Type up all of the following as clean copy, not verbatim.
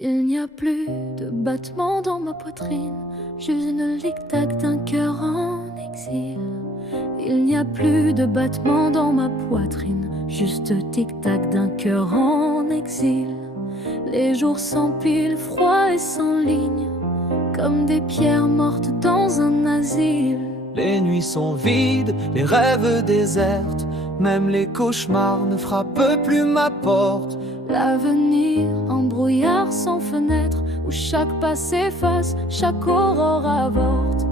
Il n'y a plus de battements dans ma poitrine, juste le tic-tac d'un cœur en exil. Il n'y a plus de battements dans ma poitrine, juste le tic-tac d'un cœur en exil. Les jours s'empilent, froids et sans ligne, comme des pierres mortes dans un asile. Les nuits sont vides, les rêves désertes, même les cauchemars ne frappent plus ma porte. L'avenir en brouillard sans fenêtre, où chaque pas s'efface, chaque aurore avorte.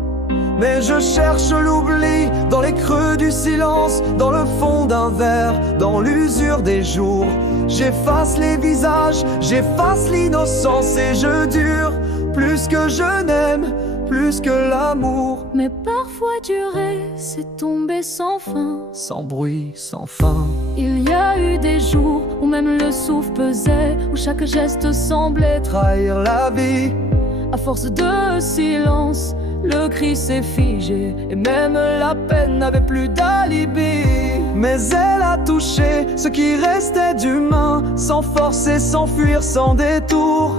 Mais je cherche l'oubli dans les creux du silence, dans le fond d'un verre, dans l'usure des jours. J'efface les visages, j'efface l'innocence et je dure. Plus que je n'aime, plus que l'amour. Mais parfois durer, c'est tomber sans fin, sans bruit, sans fin. Il y a eu des jours où même le souffle pesait, où chaque geste semblait trahir la vie. À force de silence, le cri s'est figé, et même la peine n'avait plus d'alibi. Mais elle a touché ce qui restait d'humain, sans forcer, sans fuir, sans détour.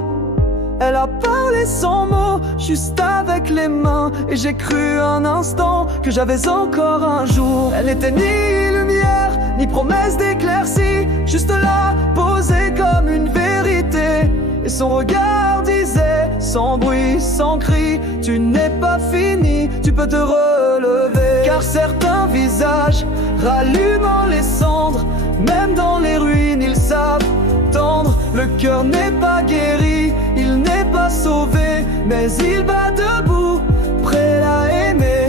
Elle a parlé sans mots, juste avec les mains, et j'ai cru un instant que j'avais encore un jour. Elle n'était ni lumière, ni promesse d'éclaircie, juste là, posée comme une vérité. Et son regard disait, sans bruit, sans cri, tu n'es pas fini, tu peux te relever. Car certains visages rallument les cendres, même dans les ruines ils savent tendre. Le cœur n'est pas guéri, il n'est pas sauvé, mais il bat debout, prêt à aimer,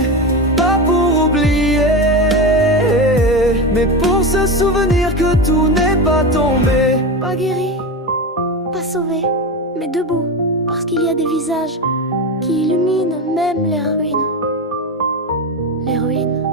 pas pour oublier, mais pour se souvenir que tout n'est pas tombé. Pas guéri, pas sauvé, mais debout, parce qu'il y a des visages qui illuminent même les ruines. Les ruines.